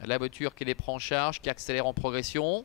La voiture qui les prend en charge, qui accélère en progression.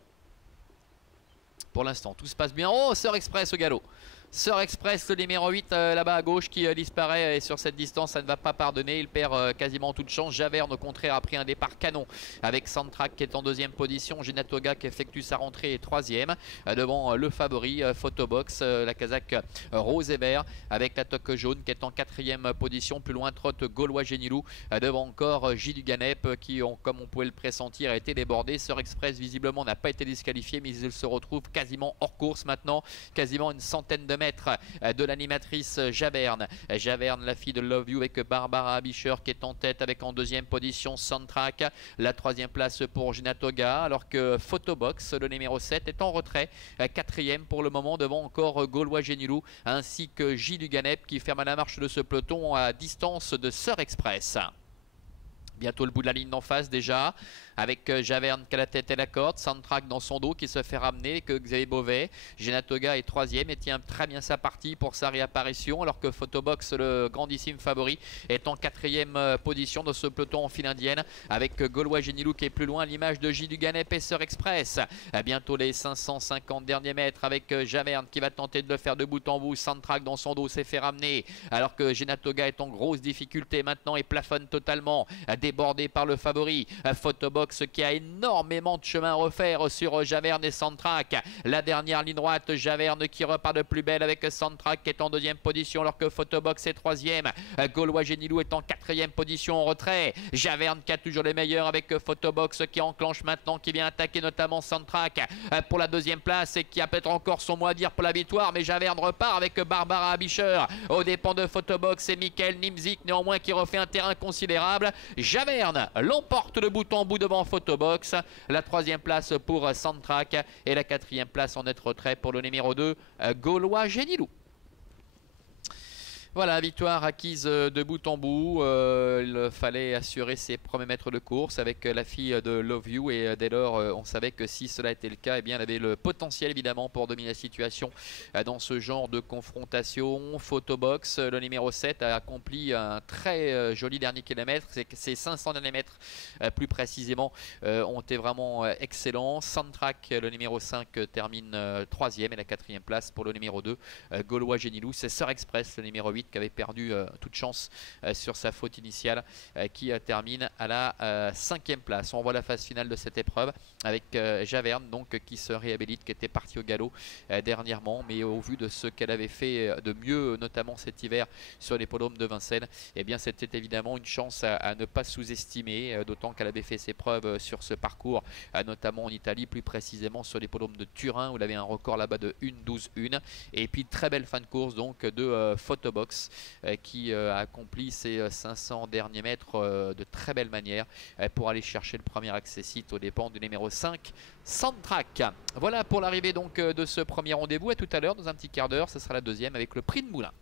Pour l'instant, tout se passe bien. Oh, Sœur Express au galop. Sœur Express, le numéro 8 là-bas à gauche qui disparaît. Et sur cette distance, ça ne va pas pardonner. Il perd quasiment toute chance. Javerne, au contraire, a pris un départ canon avec Sandtrack qui est en deuxième position. Genatoga qui effectue sa rentrée est troisième. Devant le favori, Photobox, la casaque rose et vert avec la toque jaune qui est en quatrième position. Plus loin, trotte Gaulois Génilou. Devant encore J du Ganep qui, comme on pouvait le pressentir, a été débordé. Sœur Express, visiblement, n'a pas été disqualifié, mais il se retrouve quasiment hors course maintenant. Quasiment une centaine de mètres de l'animatrice Javerne. Javerne, la fille de Love You, avec Barbara Abisher qui est en tête avec en deuxième position Soundtrack. La troisième place pour Genatoga, alors que Photobox, le numéro 7, est en retrait. Quatrième pour le moment, devant encore Gaulois Génilou ainsi que J du Ganep qui ferme la marche de ce peloton à distance de Sœur Express. Bientôt le bout de la ligne d'en face déjà, avec Javerne qui a la tête et la corde, Soundtrack dans son dos qui se fait ramener, que Xavier Beauvais. Genatoga est troisième et tient très bien sa partie pour sa réapparition, alors que Photobox, le grandissime favori, est en quatrième position dans ce peloton en file indienne, avec Gaulois Génilou qui est plus loin, l'image de J du Ganep et Sœur Express. Bientôt les 550 derniers mètres avec Javerne qui va tenter de le faire de bout en bout. Soundtrack dans son dos s'est fait ramener, alors que Genatoga est en grosse difficulté maintenant et plafonne totalement, débordé par le favori Photobox qui a énormément de chemin à refaire sur Javerne et Soundtrack. La dernière ligne droite, Javerne qui repart de plus belle avec Soundtrack qui est en deuxième position alors que Photobox est troisième. Gaulois Génilou est en quatrième position en retrait. Javerne qui a toujours les meilleurs avec Photobox qui enclenche maintenant, qui vient attaquer notamment Soundtrack pour la deuxième place et qui a peut-être encore son mot à dire pour la victoire, mais Javerne repart avec Barbara Abisher aux dépens de Photobox et Michael Nimzik néanmoins qui refait un terrain considérable. Javerne l'emporte de bout en bout devant Photobox. La troisième place pour Soundtrack et la quatrième place en net retrait pour le numéro 2, Gaulois Génilou. Voilà, victoire acquise de bout en bout. Il fallait assurer ses premiers mètres de course avec la fille de Love You et dès lors on savait que si cela était le cas, eh bien, elle avait le potentiel évidemment pour dominer la situation dans ce genre de confrontation. Photobox, le numéro 7, a accompli un très joli dernier kilomètre. Ces 500 derniers mètres plus précisément ont été vraiment excellents. Soundtrack, le numéro 5, termine troisième et la quatrième place pour le numéro 2, Gaulois Génilou. C'est Sœur Express, le numéro 8, qui avait perdu toute chance sur sa faute initiale, qui termine à la cinquième place. On voit la phase finale de cette épreuve avec Javerne donc qui se réhabilite, qui était partie au galop dernièrement, mais au vu de ce qu'elle avait fait de mieux notamment cet hiver sur l'hippodrome de Vincennes, eh bien c'était évidemment une chance à ne pas sous-estimer, d'autant qu'elle avait fait ses preuves sur ce parcours, notamment en Italie, plus précisément sur l'hippodrome de Turin où elle avait un record là-bas de 1:12:1, et puis très belle fin de course donc de Photobox qui a accompli ses 500 derniers mètres de très belle manière pour aller chercher le premier accessite aux dépens du numéro 5, Soundtrack. Voilà pour l'arrivée donc de ce premier rendez-vous. À tout à l'heure dans un petit quart d'heure, ce sera la deuxième avec le prix de Moulins.